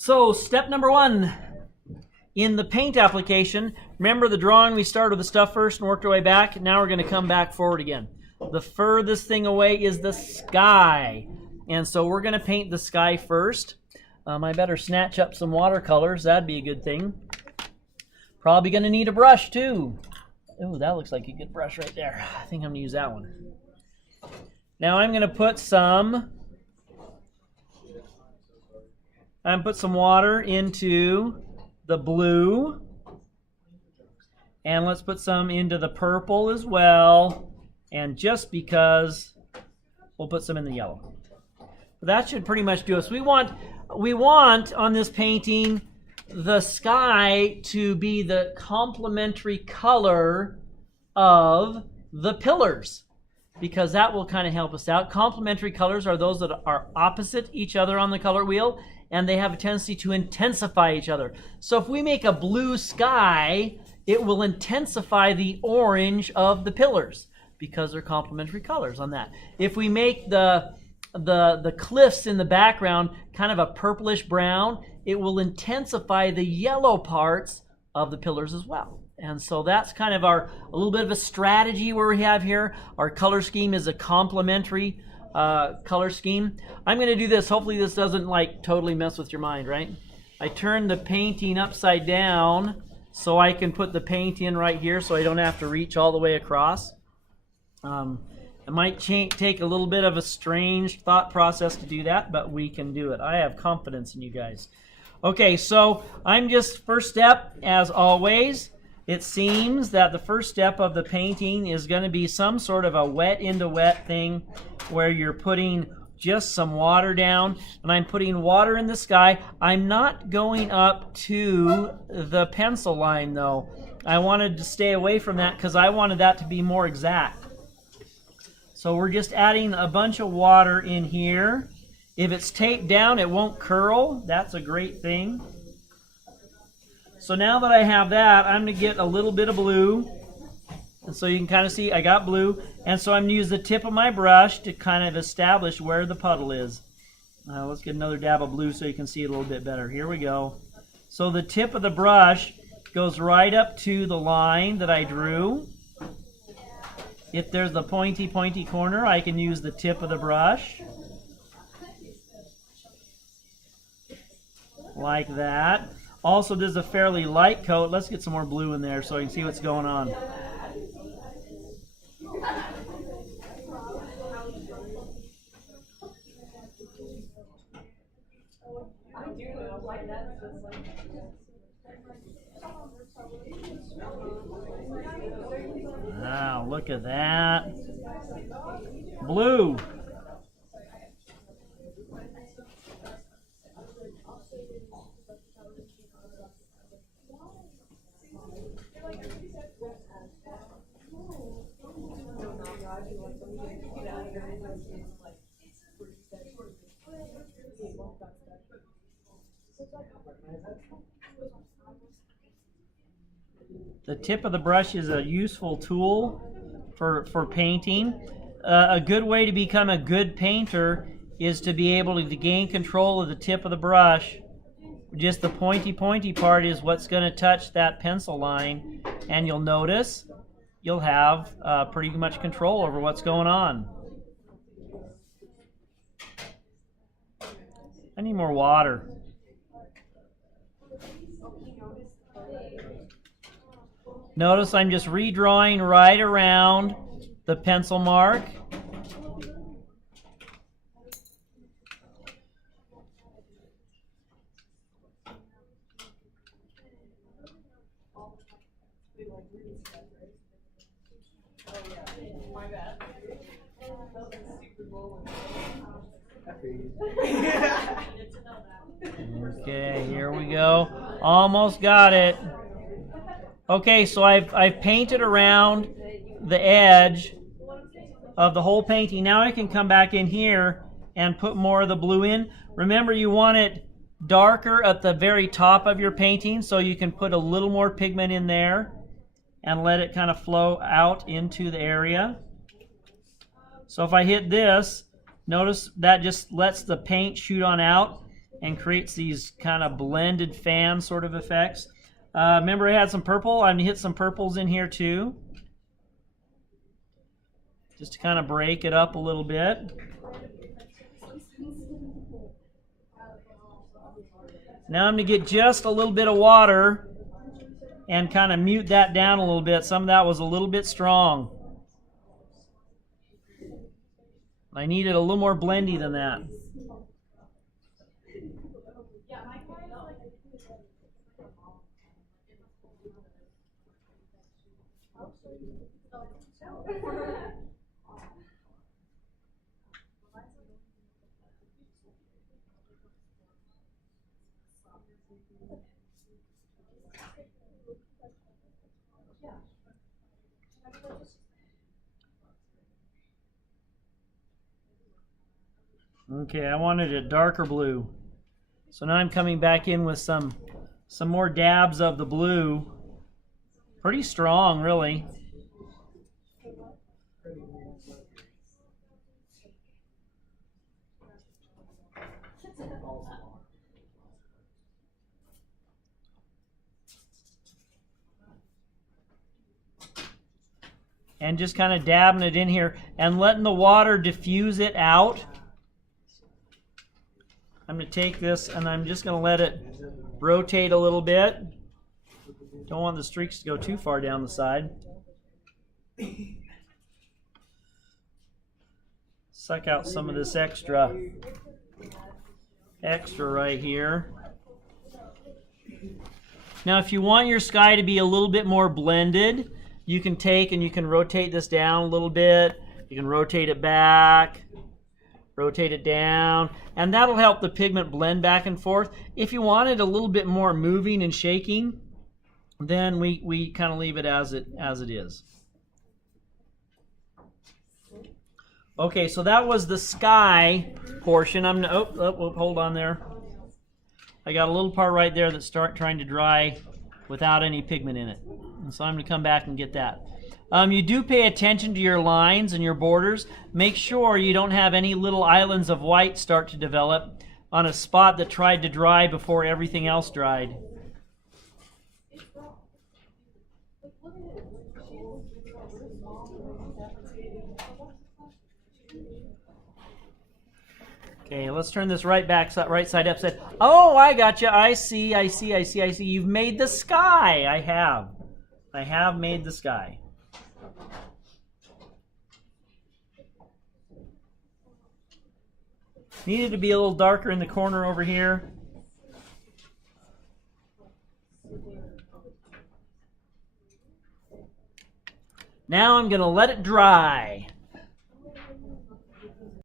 So step number one in the paint application, remember the drawing, we started with the stuff first and worked our way back. Now we're going to come back forward again. The furthest thing away is the sky. And so we're going to paint the sky first. I better snatch up some watercolors. That'd be a good thing. Probably going to need a brush too. Oh, that looks like a good brush right there. I think I'm going to use that one. Now I'm going to put some water into the blue, and let's put some into the purple as well, and just because, we'll put some in the yellow. But that should pretty much do us. We want on this painting the sky to be the complementary color of the pillars, because that will kind of help us out. Complementary colors are those that are opposite each other on the color wheel, and they have a tendency to intensify each other. So if we make a blue sky, it will intensify the orange of the pillars because they're complementary colors on that. If we make the cliffs in the background kind of a purplish brown, it will intensify the yellow parts of the pillars as well. And so that's kind of a little bit of a strategy where we have here. Our color scheme is a complementary color scheme. I'm going to do this. Hopefully this doesn't like totally mess with your mind, right? I turn the painting upside down so I can put the paint in right here so I don't have to reach all the way across. It might take a little bit of a strange thought process to do that, but we can do it. I have confidence in you guys. Okay, so first step, as always, it seems that the first step of the painting is going to be some sort of a wet into wet thing where you're putting just some water down, and I'm putting water in the sky. I'm not going up to the pencil line though. I wanted to stay away from that because I wanted that to be more exact. So we're just adding a bunch of water in here. If it's taped down, it won't curl. That's a great thing. So now that I have that, I'm going to get a little bit of blue. And so you can kind of see I got blue. And so I'm going to use the tip of my brush to kind of establish where the puddle is. Let's get another dab of blue so you can see it a little bit better. Here we go. So the tip of the brush goes right up to the line that I drew. If there's the pointy corner, I can use the tip of the brush. Like that. Also, this is a fairly light coat. Let's get some more blue in there so you can see what's going on. Wow, look at that. Blue. The tip of the brush is a useful tool for painting. A good way to become a good painter is to be able to gain control of the tip of the brush. Just the pointy part is what's going to touch that pencil line, and you'll notice you'll have pretty much control over what's going on. I need more water. Notice I'm just redrawing right around the pencil mark. Okay, here we go. Almost got it. Okay, so I've painted around the edge of the whole painting. Now I can come back in here and put more of the blue in. Remember, you want it darker at the very top of your painting, so you can put a little more pigment in there and let it kind of flow out into the area. So if I hit this, notice that just lets the paint shoot on out. and creates these kind of blended fan sort of effects. Remember I had some purple? I'm going to hit some purples in here too, just to kind of break it up a little bit. Now I'm going to get just a little bit of water and kind of mute that down a little bit. Some of that was a little bit strong. I needed a little more blendy than that. Okay, I wanted a darker blue. So now I'm coming back in with some more dabs of the blue. Pretty strong, really. And just kind of dabbing it in here and letting the water diffuse it out. I'm going to take this and I'm just going to let it rotate a little bit. Don't want the streaks to go too far down the side. Suck out some of this extra right here. Now if you want your sky to be a little bit more blended, you can take and you can rotate this down a little bit. You can rotate it back, rotate it down, and that'll help the pigment blend back and forth. If you want it a little bit more moving and shaking, then we kind of leave it as it is. Okay, so that was the sky portion. I'm gonna, hold on there. I got a little part right there that's trying to dry without any pigment in it. And so I'm going to come back and get that. You do pay attention to your lines and your borders. Make sure you don't have any little islands of white start to develop on a spot that tried to dry before everything else dried. Okay, let's turn this right side upside. Oh, I got you. I see. You've made the sky. I have made the sky. Needed to be a little darker in the corner over here. Now I'm going to let it dry.